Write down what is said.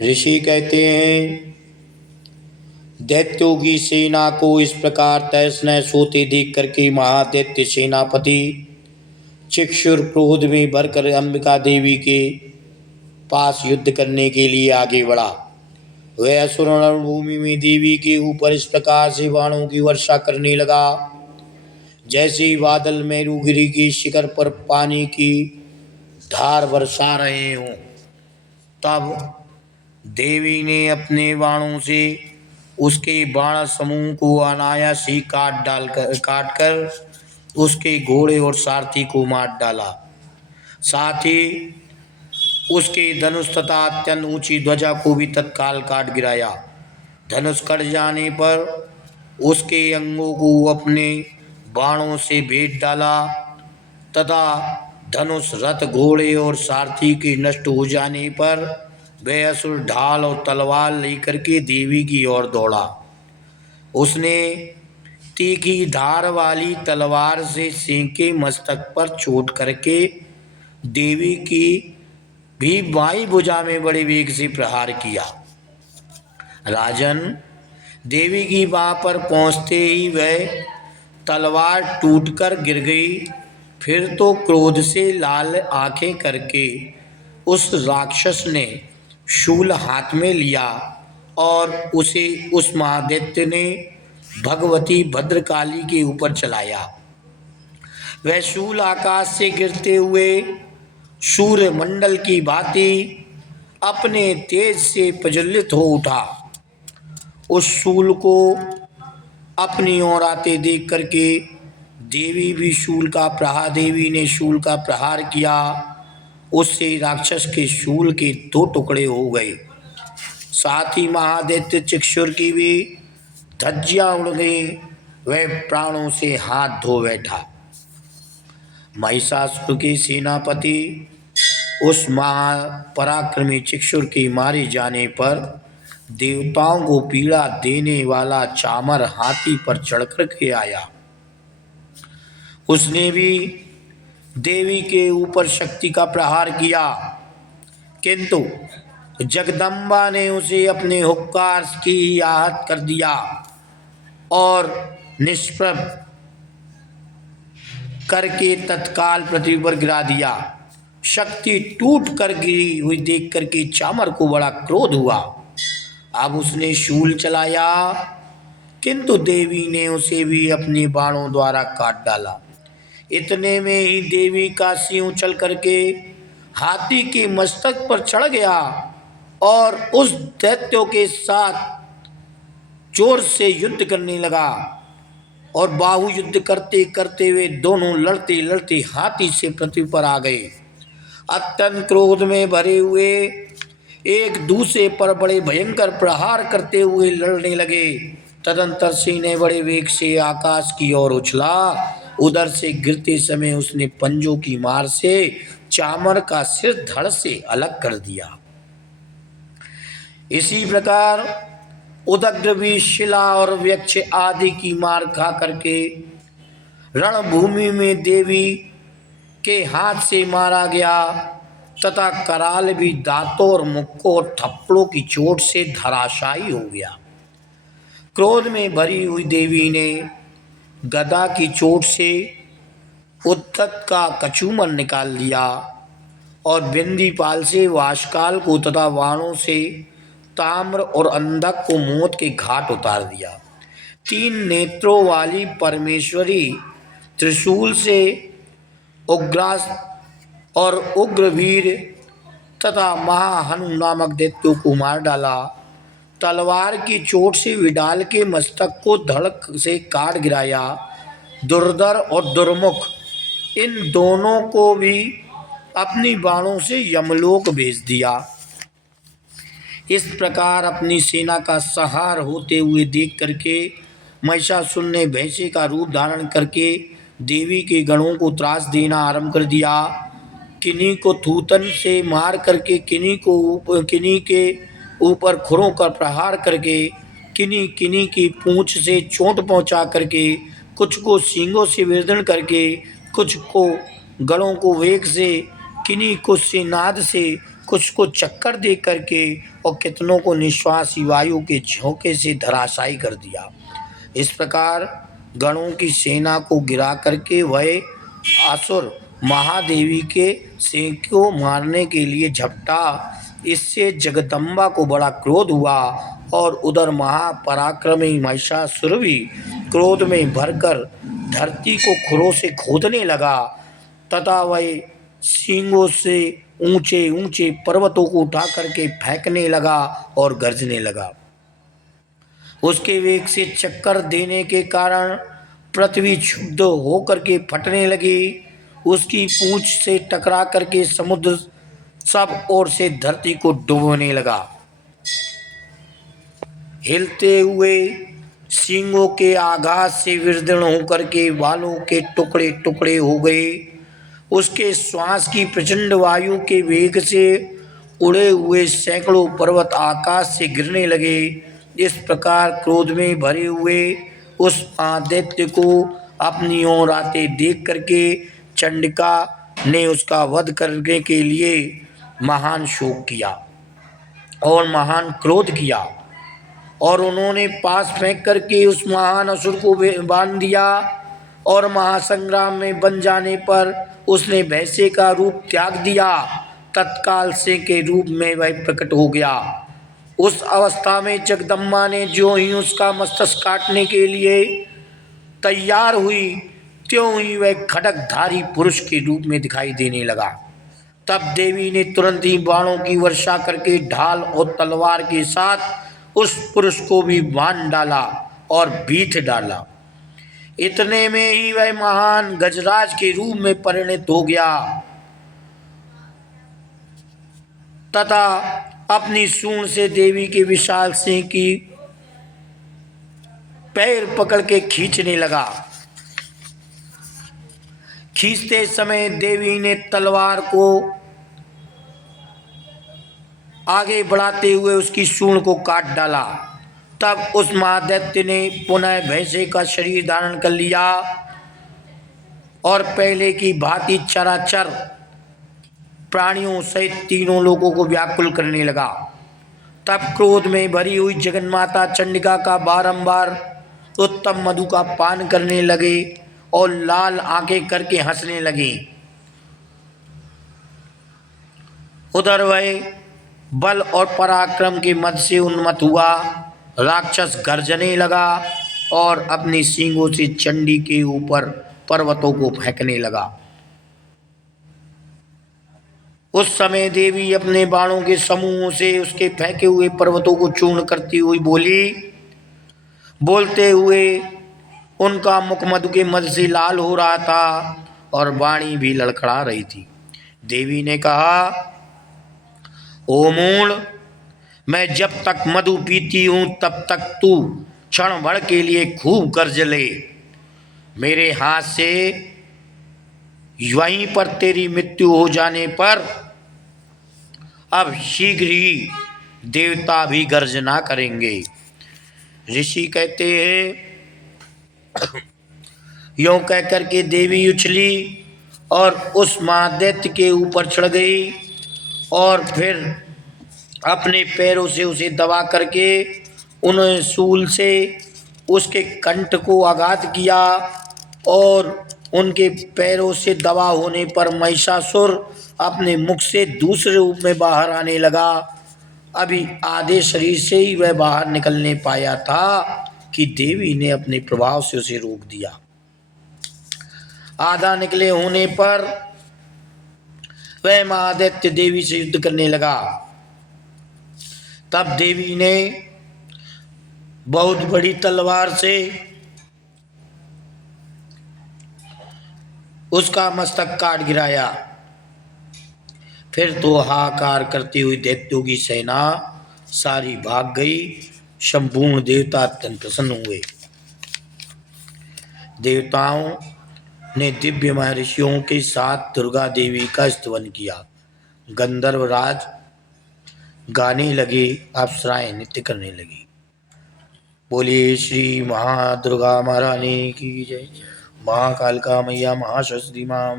ऋषि कहते हैं, दैत्यों की सेना को इस प्रकार तहस नहस होते देख करके महादैत्य सेनापति चिक्षुर क्रोध में भरकर अंबिका देवी के पास युद्ध करने के लिए आगे बढ़ा। वह असुर रणभूमि में देवी के ऊपर इस प्रकार से बाणों की वर्षा करने लगा, जैसे ही बादल मेरुगिरी के शिखर पर पानी की धार बरसा रहे हों। तब देवी ने अपने बाणों से उसके बाण समूह को अनायास ही काट कर उसके घोड़े और सारथी को मार डाला। साथ ही उसके धनुष तथा अत्यंत ऊंची ध्वजा को भी तत्काल काट गिराया। धनुष कट जाने पर उसके अंगों को अपने बाणों से भेद डाला तथा धनुष, रथ, घोड़े और सारथी के नष्ट हो जाने पर वह असुर ढाल और तलवार लेकर के देवी की ओर दौड़ा। उसने तीखी धार वाली तलवार से सिंह के मस्तक पर चोट करके देवी की भी बाईं भुजा में बड़े वेग से प्रहार किया। राजन, देवी की बाह पर पहुंचते ही वह तलवार टूटकर गिर गई। फिर तो क्रोध से लाल आंखें करके उस राक्षस ने शूल हाथ में लिया और उसे उस महादैत्य ने भगवती भद्रकाली के ऊपर चलाया। वह शूल आकाश से गिरते हुए सूर्य मंडल की भांति अपने तेज से प्रज्वलित हो उठा। उस शूल को अपनी ओर आते देख करके देवी ने शूल का प्रहार किया। उससे राक्षस के शूल के 2 टुकड़े हो गए। साथ ही महादैत्य चिक्षुर की भी धज्जियां उड़ गई। वह प्राणों से हाथ धो बैठा। महिषासुर के सेनापति उस महापराक्रमी चिक्षुर के मारे जाने पर देवताओं को पीड़ा देने वाला चामर हाथी पर चढ़कर के आया। उसने भी देवी के ऊपर शक्ति का प्रहार किया, किंतु जगदम्बा ने उसे अपने हुक्कार की ही आहत कर दिया और निष्प्रभ करके तत्काल पृथ्वी पर गिरा दिया। शक्ति टूट कर गिरी हुई देख करके चामर को बड़ा क्रोध हुआ। अब उसने शूल चलाया, किंतु देवी ने उसे भी अपने बाणों द्वारा काट डाला। इतने में ही देवी का सिंह उछल करके हाथी के मस्तक पर चढ़ गया और उस दैत्यों के साथ जोर से युद्ध करने लगा। और बाहु युद्ध करते करते वे दोनों लड़ते लड़ते हाथी से पृथ्वी पर आ गए। अत्यंत क्रोध में भरे हुए एक दूसरे पर बड़े भयंकर प्रहार करते हुए लड़ने लगे। तदंतर सिंह ने बड़े वेग से आकाश की ओर उछला। उधर से गिरते समय उसने पंजों की मार से चामर का सिर धड़ से अलग कर दिया। इसी प्रकार उदग्र भी शिला और वृक्ष आदि की मार खा करके रणभूमि में देवी के हाथ से मारा गया तथा कराल भी दांतों और मुक्कों और थप्पड़ों की चोट से धराशायी हो गया। क्रोध में भरी हुई देवी ने गदा की चोट से उद्धत का कचूमर निकाल दिया और बिंदीपाल से वाशकाल को तथा वाणों से ताम्र और अंधक को मौत के घाट उतार दिया। 3 नेत्रों वाली परमेश्वरी त्रिशूल से उग्रास और उग्रवीर तथा महाहनु नामक दैत्यों को मार डाला। तलवार की चोट से विडाल के मस्तक को धड़क से काट गिराया। दुर्धर और दुर्मुख इन दोनों को भी अपनी बाणों से यमलोक भेज दिया। इस प्रकार अपनी सेना का संहार होते हुए देख करके महिषासुर ने भैंसे का रूप धारण करके देवी के गणों को त्रास देना आरंभ कर दिया। किन्हीं को थूतन से मार करके किन्हीं के ऊपर खुरों का प्रहार करके किन्हीं की पूंछ से चोट पहुंचा करके कुछ को सींगों से विदर्ण करके कुछ को गणों को वेग से किन्हीं को से नाद से कुछ को चक्कर दे करके और कितनों को निश्वास वायु के झोंके से धराशायी कर दिया। इस प्रकार गणों की सेना को गिरा करके वह असुर महादेवी के सिंह को मारने के लिए झपटा। इससे जगदम्बा को बड़ा क्रोध हुआ और उधर महापराक्रमी महिषासुर भी क्रोध में भरकर धरती को खुरों से खोदने लगा तथा वह सींगों से ऊंचे ऊंचे पर्वतों को उठा करके फेंकने लगा और गरजने लगा। उसके वेग से चक्कर देने के कारण पृथ्वी क्षुब्ध होकर के फटने लगी। उसकी पूंछ से टकरा करके समुद्र सब ओर से धरती को डुबोने लगा। हिलते हुए सींगों के आघात से विदीर्ण होकर के बालों के टुकड़े टुकड़े हो गए। उसके श्वास की प्रचंड वायु के वेग से उड़े हुए सैकड़ों पर्वत आकाश से गिरने लगे। इस प्रकार क्रोध में भरे हुए उस आदित्य को अपनी ओर आते देख करके चंडिका ने उसका वध करने के लिए महान शोक किया और महान क्रोध किया और उन्होंने पास फेंक करके उस महान असुर को बांध दिया और महासंग्राम में बन जाने पर उसने भैंसे का रूप त्याग दिया। तत्काल से के रूप में वह प्रकट हो गया। उस अवस्था में जगदम्बा ने जो ही उसका मस्तक काटने के लिए तैयार हुई त्यों ही वह खड्गधारी पुरुष के रूप में दिखाई देने लगा। तब देवी ने तुरंत ही बाणों की वर्षा करके ढाल और तलवार के साथ उस पुरुष को भी बांध डाला और बीथ डाला। इतने में ही वह महान गजराज के रूप में परिणत हो गया तथा अपनी सूंड से देवी के विशाल सिंह की पैर पकड़ के खींचने लगा। खींचते समय देवी ने तलवार को आगे बढ़ाते हुए उसकी सूंड को काट डाला। तब उस महादैत्य ने पुनः भैंसे का शरीर धारण कर लिया और पहले की भांति चराचर प्राणियों सहित तीनों लोगों को व्याकुल करने लगा। तब क्रोध में भरी हुई जगन्माता चंडिका का बारंबार उत्तम मधु का पान करने लगे और लाल आंखें करके हंसने लगी। उधर वह बल और पराक्रम के मद से उन्मत्त हुआ राक्षस गर्जने लगा और अपनी सींगों से चंडी के ऊपर पर्वतों को फेंकने लगा। उस समय देवी अपने बाणों के समूहों से उसके फेंके हुए पर्वतों को चूर्ण करती हुई बोलते हुए उनका मुख मधु के मद से लाल हो रहा था और वाणी भी लड़खड़ा रही थी। देवी ने कहा, ओ मूढ़, मैं जब तक मधु पीती हूँ तब तक तू क्षण भर के लिए खूब गर्ज ले। मेरे हाथ से वहीं पर तेरी मृत्यु हो जाने पर अब शीघ्र ही देवता भी गर्जना करेंगे। ऋषि कहते हैं, यों कह करके देवी उछली और उस महादैत्य के ऊपर चढ़ गई और फिर अपने पैरों से उसे दबा करके उन्होंने शूल से उसके कंठ को आघात किया और उनके पैरों से दबा होने पर महिषासुर अपने मुख से दूसरे रूप में बाहर आने लगा। अभी आधे शरीर से ही वह बाहर निकलने पाया था कि देवी ने अपने प्रभाव से उसे रोक दिया। आधा निकले होने पर वह महादैत्य देवी से युद्ध करने लगा। तब देवी ने बहुत बड़ी तलवार से उसका मस्तक काट गिराया। फिर तो हाहाकार करती हुई दैत्यों की सेना सारी भाग गई। संपूर्ण देवता अत्यंत प्रसन्न हुए। देवताओं ने दिव्य महर्षियों के साथ दुर्गा देवी का स्तवन किया। गंधर्वराज गाने लगे, अप्सराएं नृत्य करने लगी। बोलिए श्री महादुर्गा महारानी की जय। महाकालिका मैया, महासरस्वती माँ।